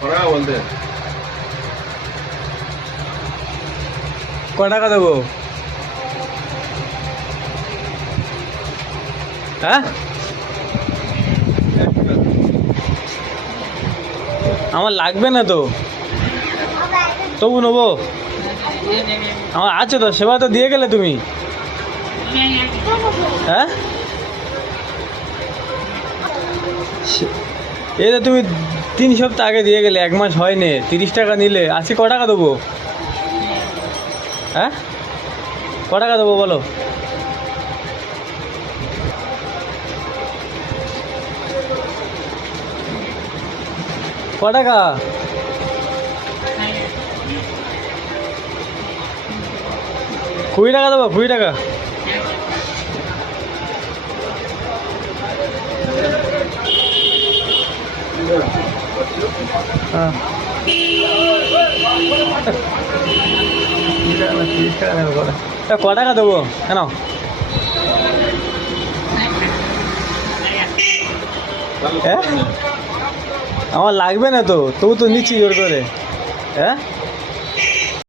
ক টাকা দেবো? হ্যাঁ, আমার লাগবে না তো, তবু নেবো। আমার আছে তো, সেবা তো দিয়ে গেলে তুমি। হ্যাঁ, এই তো তুমি 3 সপ্তাহ আগে দিয়ে গেলে, 1 মাস হয়নি, 30 টাকা নিলে। আজকে ক টাকা দেবো? হ্যাঁ, ক টাকা দেবো বলো? ক টাকা? 20 টাকা দেবো, 20 টাকা। হ্যাঁ, 30 টাকা নেবো। ক টাকা দেবো কেন? হ্যাঁ, আমার লাগবে না তো, তবু তো নিচ্ছি জোর করে। হ্যাঁ।